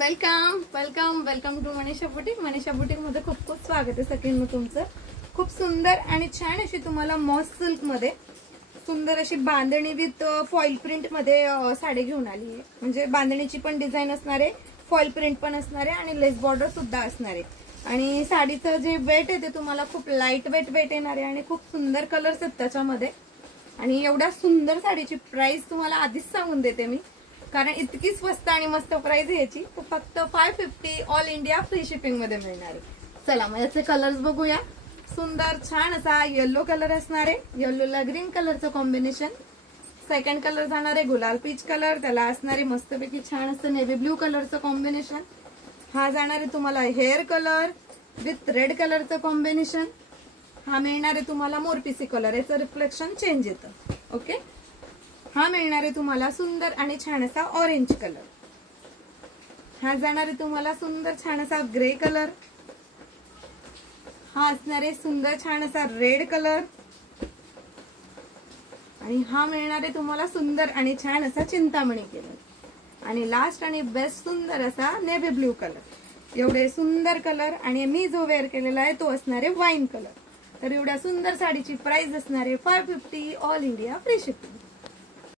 Welcome welcome welcome to Manisha boutique. Manisha boutique मध्ये खूप खूप स्वागत आहे सगळ्यांना तुमचं. खूप सुंदर आणि छान अशी तुम्हाला मॉस सिल्क मध्ये सुंदर अशी बांधणी विथ फॉइल प्रिंट मध्ये साडी घेऊन आली आहे. म्हणजे बांधणीची पण डिझाईन असणार आहे, फॉइल प्रिंट पण असणार आहे आणि लेस बॉर्डर सुद्धा असणार आहे. आणि साडीचं जे वेट आहे ते तुम्हाला खूप लाईट वेट येणार आहे आणि खूप सुंदर कलर्स आहेत त्याच्यामध्ये. आणि एवढ्या सुंदर साडीची प्राइस तुम्हाला आधीच सांगून देते मी, कारण इतकी स्वस्त आणि मस्त प्राइस याची. तर फक्त 550 ऑल इंडिया फ्री शिपिंग मध्ये मिळणार आहे. चला मग याचे कलर्स बघूया. सुंदर छान असा येलो कलर असणार आहे, येलोला ग्रीन कलरचं कॉम्बिनेशन. सेकंड कलर जाणार आहे गुलाल पीच कलर, त्याला असणारे मस्तपैकी छान असं नेव्ही ब्ल्यू कलरचं कॉम्बिनेशन. हा जाणार आहे तुम्हाला हेअर कलर विथ रेड कलरचं कॉम्बिनेशन. हा मिळणार आहे तुम्हाला मोरपिसी कलर, याचं रिफ्लेक्शन चेंज येतं. ओके. हा मिळणार आहे तुम्हाला सुंदर आणि छान असा ऑरेंज कलर. हा जाणार आहे तुम्हाला सुंदर छान असा ग्रे कलर. हा असणार आहे सुंदर छान असा रेड कलर. आणि हा मिळणार आहे तुम्हाला सुंदर आणि छान असा चिंतामणी कलर. आणि लास्ट आणि बेस्ट सुंदर असा नेव्ही ब्ल्यू कलर. एवढे सुंदर कलर. आणि मी जो वेअर केलेला आहे तो असणार आहे वाईन कलर. तर एवढ्या सुंदर साडीची प्राइस असणार आहे 550 ऑल इंडिया फ्री शिपिंग.